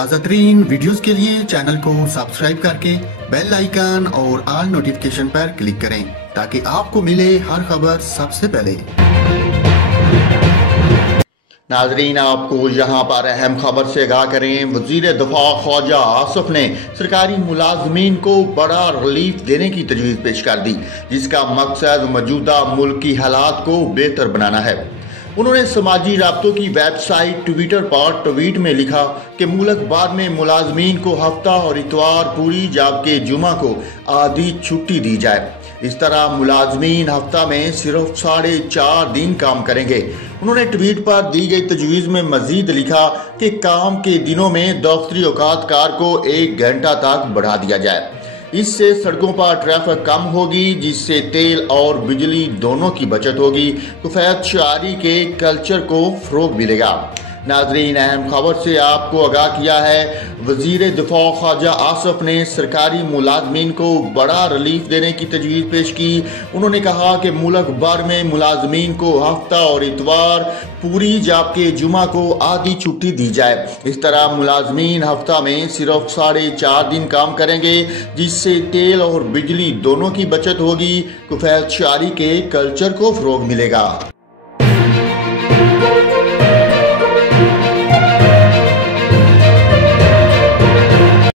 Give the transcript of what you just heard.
ताज़ा तरीन वीडियोस के लिए चैनल को सब्सक्राइब करके बेल आइकन और ऑल नोटिफिकेशन पर क्लिक करें ताकि आपको मिले हर खबर सबसे पहले। नाजरीन, आपको यहाँ पर अहम खबर से आगाह करें। वजीर दफा ख्वाजा आसिफ ने सरकारी मुलाजमीन को बड़ा रिलीफ देने की तजवीज़ पेश कर दी, जिसका मकसद मौजूदा मुल्क की हालात को बेहतर बनाना है। उन्होंने समाजी राब्तों की वेबसाइट ट्विटर पर ट्वीट में लिखा कि मुल्क भर में मुलाजमीन को हफ्ता और इतवार पूरी जबकि जुमा को आधी छुट्टी दी जाए। इस तरह मुलाजमीन हफ्ता में सिर्फ 4.5 दिन काम करेंगे। उन्होंने ट्वीट पर दी गई तजवीज़ में मजीद लिखा कि काम के दिनों में दफ्तरी औकात कार को 1 घंटा तक बढ़ा दिया जाए। इससे सड़कों पर ट्रैफिक कम होगी, जिससे तेल और बिजली दोनों की बचत होगी। कुफैत शारी के कल्चर को फरोग मिलेगा। नाजरीन, अहम खबर से आपको आगाह किया है। वजीर दिफा ख्वाजा आसिफ ने सरकारी मुलाजमीन को बड़ा रिलीफ देने की तजवीज़ पेश की। उन्होंने कहा कि मुल्क भर में मुलाजमीन को हफ्ता और इतवार पूरी जबकि जुमा को आधी छुट्टी दी जाए। इस तरह मुलाजमीन हफ्ता में सिर्फ 4.5 दिन काम करेंगे, जिससे तेल और बिजली दोनों की बचत होगी। कुफैत शारी के कल्चर को फरोग मिलेगा।